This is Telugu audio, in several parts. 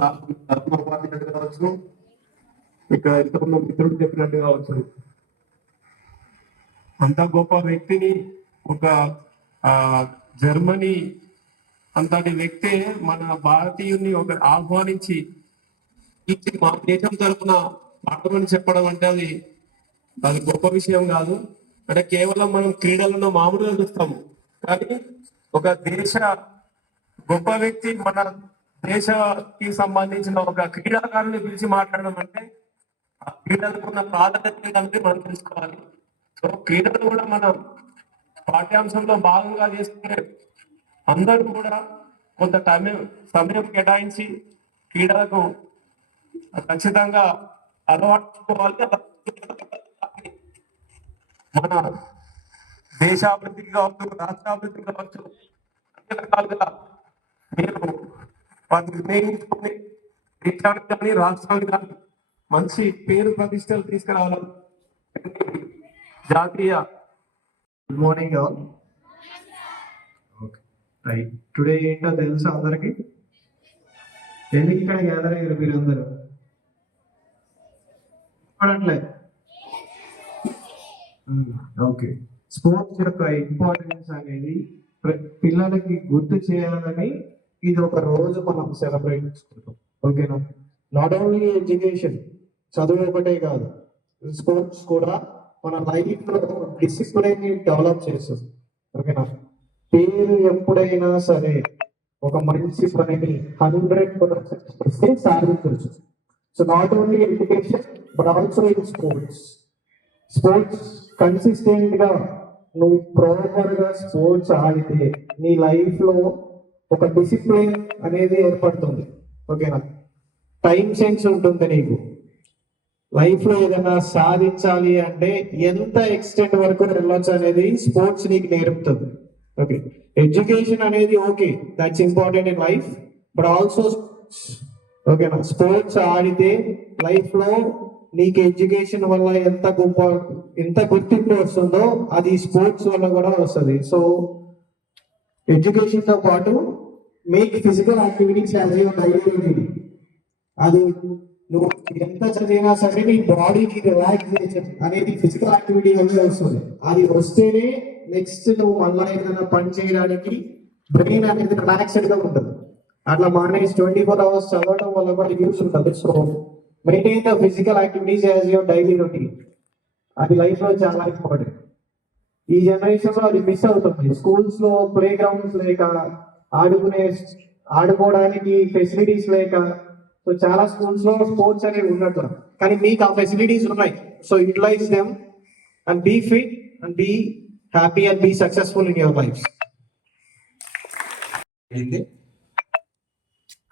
ఉపాధ్యాయుడు కావచ్చు, ఇక్కడ ఎంతమంది మిత్రుడు చెప్పినట్టు కావచ్చు, అంత గొప్ప వ్యక్తిని ఒక జర్మనీ అంతటి వ్యక్తే మన భారతీయుని ఒక ఆహ్వానించి మా దేశం తరఫున పాడమని చెప్పడం అంటే అది గొప్ప విషయం కాదు. అంటే కేవలం మనం క్రీడలను మామూలుగా చూస్తాము, కానీ ఒక దేశ గొప్ప వ్యక్తి మన దేశానికి సంబంధించిన ఒక క్రీడాకారుని పిలిచి మాట్లాడడం అంటే ఆ క్రీడలకు ఉన్న ప్రాధాన్యత అనేది మనం తెలుసుకోవాలి. సో క్రీడలు కూడా మనం పాఠ్యాంశంలో భాగంగా చేసుకునే అందరూ కూడా కొంత సమయం కేటాయించి క్రీడలకు ఖచ్చితంగా అలవాటుకోవాలి. మన దేశాభివృద్ధికి కావచ్చు, రాష్ట్రాభివృద్ధికి కావచ్చు, అన్ని రకాలుగా నేను వాటిని నిర్ణయించుకుని దేశానికి కానీ రాష్ట్రానికి కానీ మంచి పేరు ప్రతిష్టలు తీసుకురావాలి. జాతీయ good morning all. Okay right. Today ఏంటో తెలుసా అందరికి? ఎందుకు ఇక్కడ గ్యాదర్ అయ్యారు మీరందరూ? చూడట్లే. ఓకే, స్పోర్ట్స్ యొక్క ఇంపార్టెన్స్ అనేది పిల్లలకి గుర్తు చేయాలని ఇది ఒక రోజు మనం సెలబ్రేట్ చేసుకుంటాం. ఓకేనా? నాట్ ఓన్లీ ఎడ్యుకేషన్, చదువు ఒకటే కాదు, స్పోర్ట్స్ కూడా మన లైఫ్ లో డిసిప్లైన్ డెవలప్ చేస్తుంది. ఓకేనా? పేరు ఎప్పుడైనా సరే ఒక మంచి పనిని 100% సాధించవచ్చు. So not only education but also in sports consistent గా నువ్వు ప్రాపర్ గా స్పోర్ట్స్ ఆడితే నీ లైఫ్ లో ఒక డిసిప్లిన్ అనేది ఏర్పడుతుంది. ఓకేనా? టైం సెన్స్ ఉంటుంది నీకు. లైఫ్ లో ఏదైనా సాధించాలి అంటే ఎంత ఎక్స్టెంట్ వరకు వెళ్ళొచ్చు అనేది స్పోర్ట్స్ నీకు నేర్పుతుంది. ఓకే, ఎడ్యుకేషన్ అనేది okay, that's important in life, but also ఓకేనా, స్పోర్ట్స్ ఆడితే లైఫ్ లో నీకు ఎడ్యుకేషన్ వల్ల ఎంత గుర్తింపు వస్తుందో అది స్పోర్ట్స్ వల్ల కూడా వస్తుంది. సో ఎడ్యుకేషన్ తో పాటు make physical activities as your daily. అది నువ్వు ఎంత చదివినా సరే నీ బాడీకి రిలాక్సేషన్ అనేది ఫిజికల్ యాక్టివిటీ వల్ల వస్తుంది. అది వస్తేనే నెక్స్ట్ నువ్వు మళ్ళీ ఏదైనా పని చేయడానికి బ్రెయిన్ అనేది రిలాక్స్డ్ గా ఉంటుంది. అట్లా మానేసి 24 hours చదవడం వల్ల కూడా యూస్ ఉంటుంది. So maintain the physical activities as your daily routine. అది లైఫ్ లో చాలా ఇంపార్టెంట్. ఈ జనరేషన్ లో అది మిస్ అవుతుంది. స్కూల్స్ లో ప్లే గ్రౌండ్స్ లేక, ఆడుకోవడానికి ఫెసిలిటీస్ లేక, సో చాలా స్కూల్స్ లో స్పోర్ట్స్ అనేవి ఉన్నట్లు, కానీ మీకు ఆ ఫెసిలిటీస్ ఉన్నాయి. So utilise them and be fit and be happy and be successful in your life.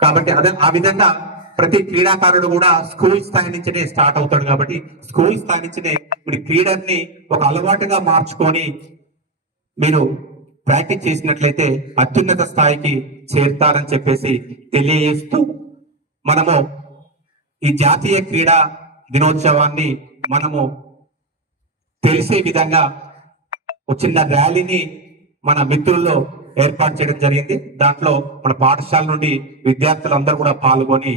కాబట్టి అదే ఆ విధంగా ప్రతి క్రీడాకారుడు కూడా స్కూల్ స్థాయి నుంచినే స్టార్ట్ అవుతాడు. కాబట్టి స్కూల్ స్థాయి నుంచినే ఇప్పుడు క్రీడని ఒక అలవాటుగా మార్చుకొని మీరు ప్రాక్టీస్ చేసినట్లయితే అత్యున్నత స్థాయికి చేరుతారని చెప్పేసి తెలియజేస్తూ మనము ఈ జాతీయ క్రీడా దినోత్సవాన్ని మనము తెలిసే విధంగా ఒక చిన్న ర్యాలీని మన మిత్రుల్లో ఏర్పాటు చేయడం జరిగింది. దాంట్లో మన పాఠశాల నుండి విద్యార్థులందరూ కూడా పాల్గొని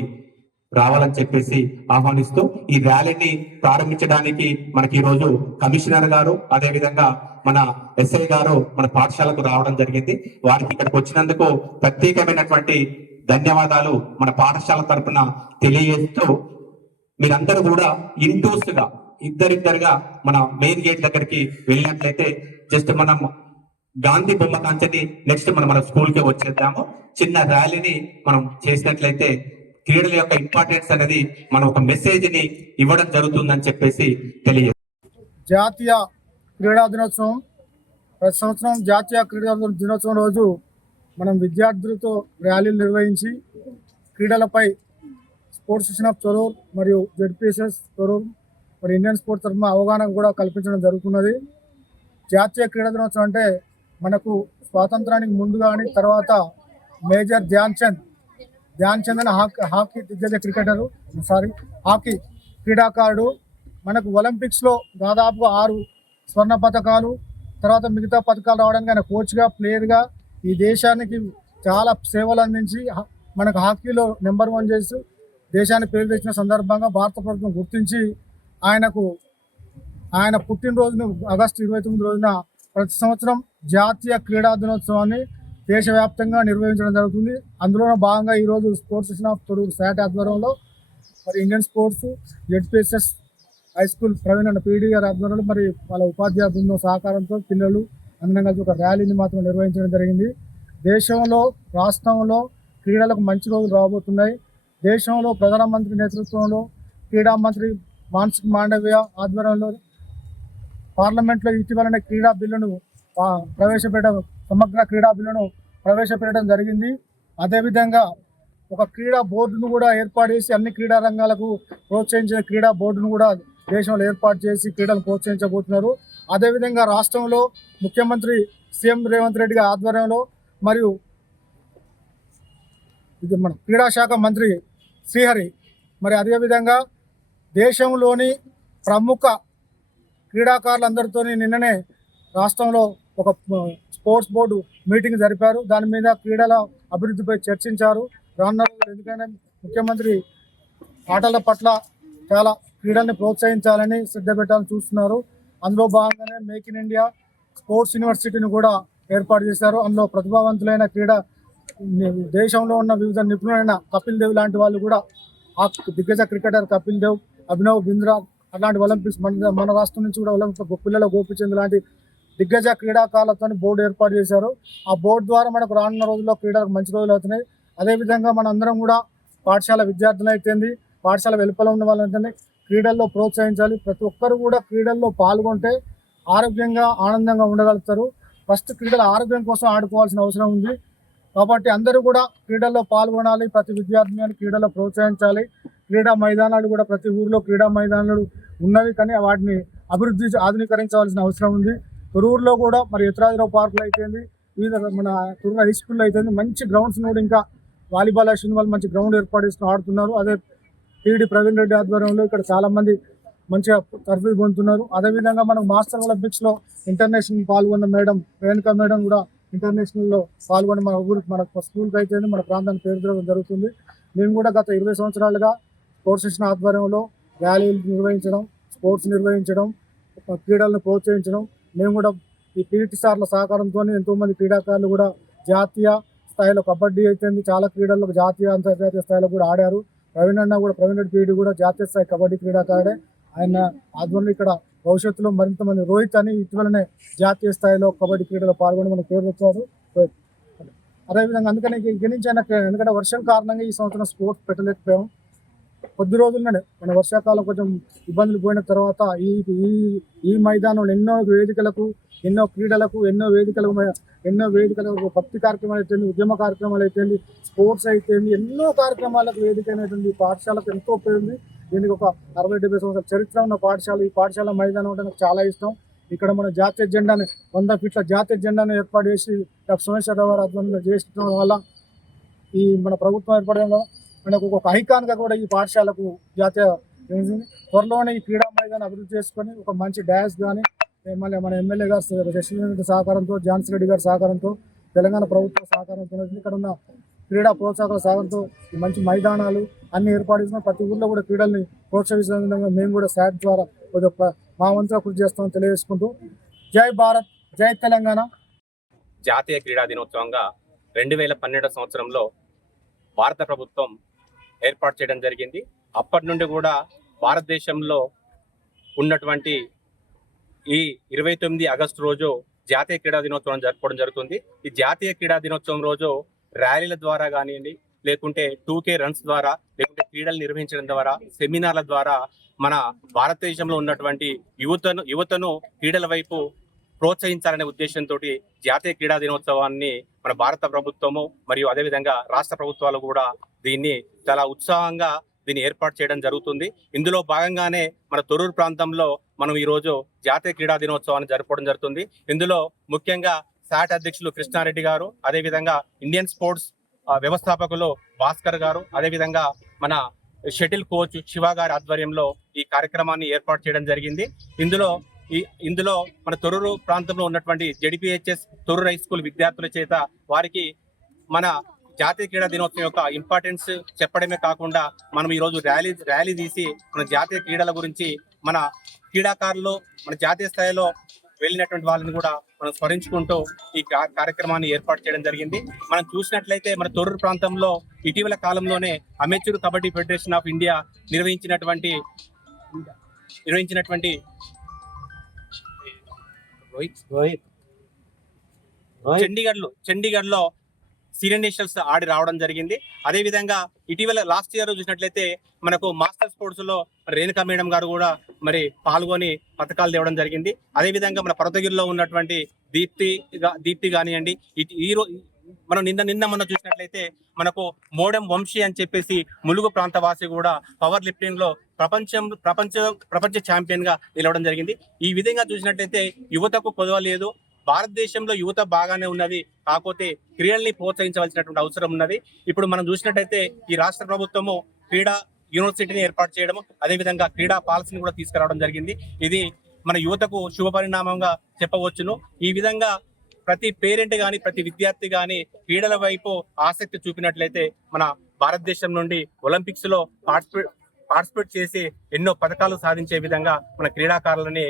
రావాలని చెప్పేసి ఆహ్వానిస్తూ ఈ ర్యాలీని ప్రారంభించడానికి మనకి ఈ రోజు కమిషనర్ గారు, అదే విధంగా మన ఎస్ఐ గారు మన పాఠశాలకు రావడం జరిగింది. వారికి ఇక్కడికి వచ్చినందుకు ప్రత్యేకమైనటువంటి ధన్యవాదాలు మన పాఠశాల తరఫున తెలియజేస్తూ, మీరందరూ కూడా ఇంటూస్ గా ఇద్దరిద్దరుగా మన మెయిన్ గేట్ దగ్గరికి వెళ్ళినట్లయితే జస్ట్ మనం గాంధీ బొమ్మ కాంచని నెక్స్ట్ మన స్కూల్ కి వచ్చేద్దాము. చిన్న ర్యాలీని మనం చేసినట్లయితే క్రీడల యొక్క ఇంపార్టెన్స్ అనేది మనం ఒక మెసేజ్ ని ఇవ్వడం జరుగుతుందని చెప్పేసి తెలియజేస్తాం. జాతీయ క్రీడా దినోత్సవం ప్రతి సంవత్సరం జాతీయ క్రీడా దినోత్సవం రోజు మనం విద్యార్థులతో ర్యాలీలు నిర్వహించి క్రీడలపై స్పోర్ట్స్ సెషన్ ఆఫ్ తొరూర్ మరియు జెడ్పీఎస్ఎస్ తొరూర్ మరి ఇండియన్ స్పోర్ట్స్ తరఫున అవగాహన కూడా కల్పించడం జరుగుతున్నది. జాతీయ క్రీడా దినోత్సవం అంటే మనకు స్వాతంత్రానికి ముందు కానీ తర్వాత మేజర్ ధ్యాన్ చంద్ అని హాకీ దిగ్గజ క్రికెటరు హాకీ క్రీడాకారుడు మనకు ఒలింపిక్స్లో దాదాపుగా 6 స్వర్ణ పథకాలు, తర్వాత మిగతా పథకాలు రావడానికి ఆయన కోచ్గా, ప్లేయర్గా ఈ దేశానికి చాలా సేవలు అందించి మనకు హాకీలో నెంబర్ 1 చేసి దేశానికి పేరు తెచ్చిన సందర్భంగా భారత ప్రభుత్వం గుర్తించి ఆయన పుట్టినరోజును ఆగస్టు 29 రోజున ప్రతి సంవత్సరం జాతీయ క్రీడా దినోత్సవాన్ని దేశవ్యాప్తంగా నిర్వహించడం జరుగుతుంది. అందులో భాగంగా ఈరోజు sports session of Torrur SAT ఆధ్వర్యంలో మరి Indian sports ZPSS high school Praveen అన్న పీడీ గారి ఆధ్వర్యంలో మరి వాళ్ళ ఉపాధ్యాయ బృందం సహకారంతో పిల్లలు అందరం కలిసి ఒక ర్యాలీని మాత్రం నిర్వహించడం జరిగింది. దేశంలో రాష్ట్రంలో క్రీడలకు మంచి రోజులు రాబోతున్నాయి. దేశంలో ప్రధానమంత్రి నేతృత్వంలో క్రీడా మంత్రి మాన్సుఖ్ మాండవ్య ఆధ్వర్యంలో పార్లమెంట్లో ఇటీవలనే క్రీడా బిల్లును సమగ్ర క్రీడా బిల్లును ప్రవేశపెట్టడం జరిగింది. అదేవిధంగా ఒక క్రీడా బోర్డును కూడా ఏర్పాటు చేసి అన్ని క్రీడా రంగాలకు ప్రోత్సహించే క్రీడా బోర్డును కూడా దేశంలో ఏర్పాటు చేసి క్రీడలు ప్రోత్సహించబోతున్నారు. అదేవిధంగా రాష్ట్రంలో ముఖ్యమంత్రి సీఎం రేవంత్ రెడ్డి గారి ఆధ్వర్యంలో మరియు ఇది మన క్రీడా శాఖ మంత్రి శ్రీహరి మరి అదేవిధంగా దేశంలోని ప్రముఖ క్రీడాకారులందరితో నిన్ననే రాష్ట్రంలో ఒక స్పోర్ట్స్ బోర్డు మీటింగ్ జరిపారు. దాని మీద క్రీడల అభివృద్ధిపై చర్చించారు. రానున్న రోజులు ఎందుకంటే ముఖ్యమంత్రి ఆటల పట్ల చాలా క్రీడల్ని ప్రోత్సహించాలని శ్రద్ధ పెట్టాలని చూస్తున్నారు. అందులో భాగంగానే మేక్ ఇన్ ఇండియా స్పోర్ట్స్ యూనివర్సిటీని కూడా ఏర్పాటు చేశారు. అందులో ప్రతిభావంతులైన దేశంలో ఉన్న వివిధ నిపుణులైన కపిల్ దేవ్ లాంటి వాళ్ళు కూడా ఆ దిగ్గజ క్రికెటర్ కపిల్ దేవ్, అభినవ్ బింద్రా అలాంటి ఒలింపిక్స్ మన రాష్ట్రం నుంచి కూడా ఒలింపిక్స్ పిల్లల గోపిచంద్ లాంటి దిగ్గజ క్రీడాకారులతో బోర్డు ఏర్పాటు చేశారు. ఆ బోర్డు ద్వారా మనకు రానున్న రోజుల్లో క్రీడలకు మంచి రోజులు అవుతున్నాయి. అదేవిధంగా మన అందరం కూడా పాఠశాల విద్యార్థులు అయితేంది, పాఠశాల వెలుపల ఉన్న వాళ్ళైతే క్రీడల్లో ప్రోత్సహించాలి. ప్రతి ఒక్కరు కూడా క్రీడల్లో పాల్గొంటే ఆరోగ్యంగా ఆనందంగా ఉండగలుగుతారు. ఫస్ట్ క్రీడల ఆరోగ్యం కోసం ఆడుకోవాల్సిన అవసరం ఉంది. కాబట్టి అందరూ కూడా క్రీడల్లో పాల్గొనాలి. ప్రతి విద్యార్థిని క్రీడల్లో ప్రోత్సహించాలి. క్రీడా మైదానాలు కూడా ప్రతి ఊరిలో క్రీడా మైదానాలు ఉన్నవి, కానీ వాటిని ఆధునీకరించవలసిన అవసరం ఉంది. తొర్రూరులో కూడా మరి ఎత్రాదిరావు పార్కులు అయితేంది, వివిధ మన తొర్రూరు హై స్కూల్లో అయితేంది మంచి గ్రౌండ్స్ కూడా ఇంకా వాలీబాల్ అసోసియేషన్ వాళ్ళు మంచి గ్రౌండ్ ఏర్పాటు చేసుకుని ఆడుతున్నారు. అదే పీడి ప్రవీణ్ రెడ్డి ఆధ్వర్యంలో ఇక్కడ చాలా మంది మంచిగా తర్ఫీదు పొందుతున్నారు. అదేవిధంగా మనం మాస్టర్ ఒలింపిక్స్లో ఇంటర్నేషనల్ పాల్గొన్న మేడం రేణుకా మేడం కూడా ఇంటర్నేషనల్లో పాల్గొని మన ఊరికి మన స్కూల్కి అయితే మన ప్రాంతానికి పేరు తెరవడం జరుగుతుంది. మేము కూడా గత 20 సంవత్సరాలుగా స్పోర్ట్స్ సెషన్ ఆధ్వర్యంలో ర్యాలీలు నిర్వహించడం, స్పోర్ట్స్ నిర్వహించడం, క్రీడలను ప్రోత్సహించడం, మేము కూడా ఈ పీటీ సార్ల సహకారంతో ఎంతోమంది క్రీడాకారులు కూడా జాతీయ స్థాయిలో కబడ్డీ అయితే చాలా క్రీడల్లో జాతీయ అంతర్జాతీయ స్థాయిలో కూడా ఆడారు. ప్రవీణ్ రెడ్డి పీడి కూడా జాతీయ స్థాయి కబడ్డీ క్రీడాకారుడే. ఆయన ఆధ్వర్యంలో ఇక్కడ భవిష్యత్తులో మరింత మంది రోహిత్ అని ఇటీవలనే జాతీయ స్థాయిలో కబడ్డీ క్రీడలో పాల్గొని మనకు పేరు వచ్చారు. అదేవిధంగా అందుకని ఇక్కడి నుంచి ఎందుకంటే వర్షం కారణంగా ఈ సంవత్సరం స్పోర్ట్స్ పెట్టలేకపోయాం. కొద్ది రోజుల్లోనే మన వర్షాకాలం కొంచెం ఇబ్బందులు పోయిన తర్వాత ఈ మైదానంలో ఎన్నో వేదికలకు, ఎన్నో క్రీడలకు, ఎన్నో వేదికలకు భక్తి కార్యక్రమాలు అయితేంది, ఉద్యమ కార్యక్రమాలు అయితేంది, స్పోర్ట్స్ అయితేంది, ఎన్నో కార్యక్రమాలకు వేదిక అయినటువంటి పాఠశాలకు ఎంతో పేరుంది. దీనికి ఒక 60-70 సంవత్సరాల చరిత్ర ఉన్న పాఠశాల. ఈ పాఠశాల మైదానం అంటే నాకు చాలా ఇష్టం. ఇక్కడ మన జాతీయ జెండాని 100 ఫీట్ల జాతీయ జెండాను ఏర్పాటు చేసి డాక్టర్ సోమేశ్వరరావు గారు ఆధ్వర్యంలో చేయడం వల్ల ఈ మన ప్రభుత్వం ఏర్పడడంలో మనకు ఒక ఐకాన్గా కూడా ఈ పాఠశాలకు జాతీయ త్వరలోనే ఈ క్రీడా మైదానం అభివృద్ధి చేసుకొని ఒక మంచి డ్యాన్స్ కానీ మళ్ళీ మన ఎమ్మెల్యే గారు శశిరెడ్డి సహకారంతో, ఝాన్సీ రెడ్డి గారి సహకారంతో, తెలంగాణ ప్రభుత్వ సహకారంతో, ఇక్కడ ఉన్న క్రీడా ప్రోత్సాహకుల సహకారంతో మంచి మైదానాలు అన్ని ఏర్పాటు చేసిన ప్రతి ఊర్లో కూడా క్రీడల్ని ప్రోత్సహించే విధంగా మేము కూడా శాట్ ద్వారా మా వంతుగా కృషి చేస్తామని తెలియజేసుకుంటూ జై భారత్, జై తెలంగాణ. జాతీయ క్రీడా దినోత్సవంగా 2012 సంవత్సరంలో భారత ప్రభుత్వం ఏర్పాటు చేయడం జరిగింది. అప్పటి నుండి కూడా భారతదేశంలో ఉన్నటువంటి ఈ 29 ఆగస్టు రోజు జాతీయ క్రీడా దినోత్సవం జరుపుకోవడం జరుగుతుంది. ఈ జాతీయ క్రీడా దినోత్సవం రోజు ర్యాలీల ద్వారా కానివ్వండి, లేకుంటే 2K రన్స్ ద్వారా, లేకుంటే క్రీడలు నిర్వహించడం ద్వారా, సెమినార్ల ద్వారా మన భారతదేశంలో ఉన్నటువంటి యువతను క్రీడల వైపు ప్రోత్సహించాలనే ఉద్దేశంతో జాతీయ క్రీడా దినోత్సవాన్ని మన భారత ప్రభుత్వము మరియు అదేవిధంగా రాష్ట్ర ప్రభుత్వాలు కూడా దీన్ని చాలా ఉత్సాహంగా దీన్ని ఏర్పాటు చేయడం జరుగుతుంది. ఇందులో భాగంగానే మన తొర్రూరు ప్రాంతంలో మనం ఈరోజు జాతీయ క్రీడా దినోత్సవాన్ని జరుపుకోవడం జరుగుతుంది. ఇందులో ముఖ్యంగా శాట్ అధ్యక్షులు కృష్ణారెడ్డి గారు, అదేవిధంగా ఇండియన్ స్పోర్ట్స్ వ్యవస్థాపకులు భాస్కర్ గారు, అదేవిధంగా మన షటిల్ కోచ్ శివ గారి ఆధ్వర్యంలో ఈ కార్యక్రమాన్ని ఏర్పాటు చేయడం జరిగింది. ఇందులో మన తొర్రూరు ప్రాంతంలో ఉన్నటువంటి జెడ్పీహెచ్ఎస్ తొర్రూరు హై స్కూల్ విద్యార్థుల చేత వారికి మన జాతీయ క్రీడా దినోత్సవం యొక్క ఇంపార్టెన్స్ చెప్పడమే కాకుండా మనం ఈరోజు ర్యాలీ తీసి మన జాతీయ క్రీడల గురించి మన క్రీడాకారులు మన జాతీయ స్థాయిలో వెళ్ళినటువంటి వాళ్ళని కూడా మనం స్మరించుకుంటూ ఈ కార్యక్రమాన్ని ఏర్పాటు చేయడం జరిగింది. మనం చూసినట్లయితే మన తొర్రూరు ప్రాంతంలో ఇటీవల కాలంలోనే amateur kabaddi federation of India నిర్వహించినటువంటి చండీగఢ్ లో సీనియర్ నేషనల్స్ ఆడి రావడం జరిగింది. అదే విధంగా ఇటీవల లాస్ట్ ఇయర్ చూసినట్లయితే మనకు మాస్టర్ స్పోర్ట్స్ లో రేణుకా మేడం గారు కూడా మరి పాల్గొని పథకాలు తేవడం జరిగింది. అదే విధంగా మన పర్వతగిరిలో ఉన్నటువంటి దీప్తి కానివ్వండి, మనం నిన్న మనం చూసినట్లయితే మనకు మోడెం వంశీ అని చెప్పేసి ములుగు ప్రాంత వాసి కూడా పవర్ లిఫ్టింగ్ లో ప్రపంచ ఛాంపియన్ గా నిలవడం జరిగింది. ఈ విధంగా చూసినట్లయితే యువతకు కొదవలేదు. భారతదేశంలో యువత బాగానే ఉన్నది, కాకపోతే క్రీడల్ని ప్రోత్సహించవలసినటువంటి అవసరం ఉన్నది. ఇప్పుడు మనం చూసినట్టయితే ఈ రాష్ట్ర ప్రభుత్వము క్రీడా యూనివర్సిటీని ఏర్పాటు చేయడం, అదేవిధంగా క్రీడా పాలసీని కూడా తీసుకురావడం జరిగింది. ఇది మన యువతకు శుభ పరిణామంగా చెప్పవచ్చును. ఈ విధంగా ప్రతి పేరెంట్ గాని ప్రతి విద్యార్థి గాని క్రీడల వైపు ఆసక్తి చూపినట్లయితే మన భారతదేశం నుండి ఒలింపిక్స్ లో పార్టిసిపేట్ చేసి ఎన్నో పథకాలు సాధించే విధంగా మన క్రీడాకారులని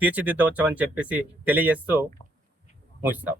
తీర్చిదిద్దవచ్చని చెప్పేసి తెలియజేస్తూ ముగిస్తాం.